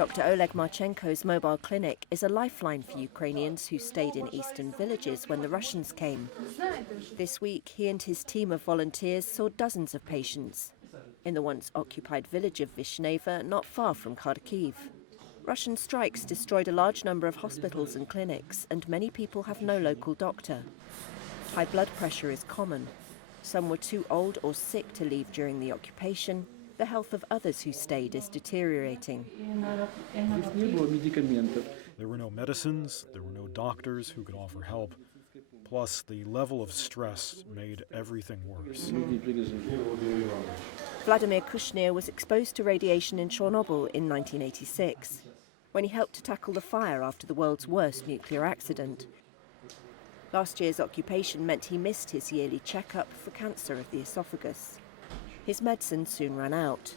Dr. Oleg Marchenko's mobile clinic is a lifeline for Ukrainians who stayed in eastern villages when the Russians came. This week, he and his team of volunteers saw dozens of patients in the once occupied village of Vishneva, not far from Kharkiv. Russian strikes destroyed a large number of hospitals and clinics, and many people have no local doctor. High blood pressure is common. Some were too old or sick to leave during the occupation. The health of others who stayed is deteriorating. There were no medicines, there were no doctors who could offer help. Plus, the level of stress made everything worse. Vladimir Kushnir was exposed to radiation in Chernobyl in 1986, when he helped to tackle the fire after the world's worst nuclear accident. Last year's occupation meant he missed his yearly checkup for cancer of the esophagus. His medicine soon ran out.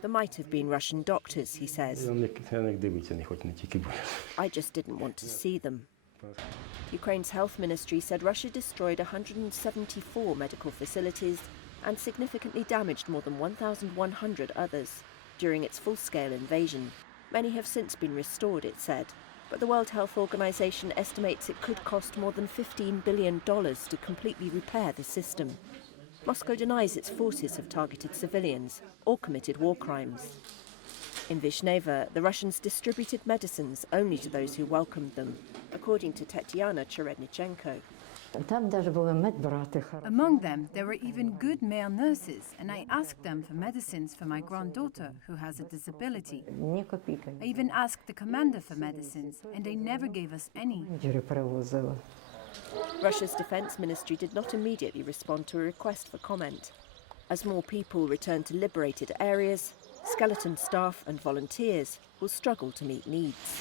There might have been Russian doctors, he says. I just didn't want to see them. Ukraine's health ministry said Russia destroyed 174 medical facilities and significantly damaged more than 1,100 others during its full-scale invasion. Many have since been restored, it said, but the World Health Organization estimates it could cost more than $15 billion to completely repair the system. Moscow denies its forces have targeted civilians or committed war crimes. In Vishneva, the Russians distributed medicines only to those who welcomed them, according to Tetiana Cherednichenko. Among them, there were even good male nurses, and I asked them for medicines for my granddaughter, who has a disability. I even asked the commander for medicines, and they never gave us any. Russia's defense ministry did not immediately respond to a request for comment. As more people return to liberated areas, skeleton staff and volunteers will struggle to meet needs.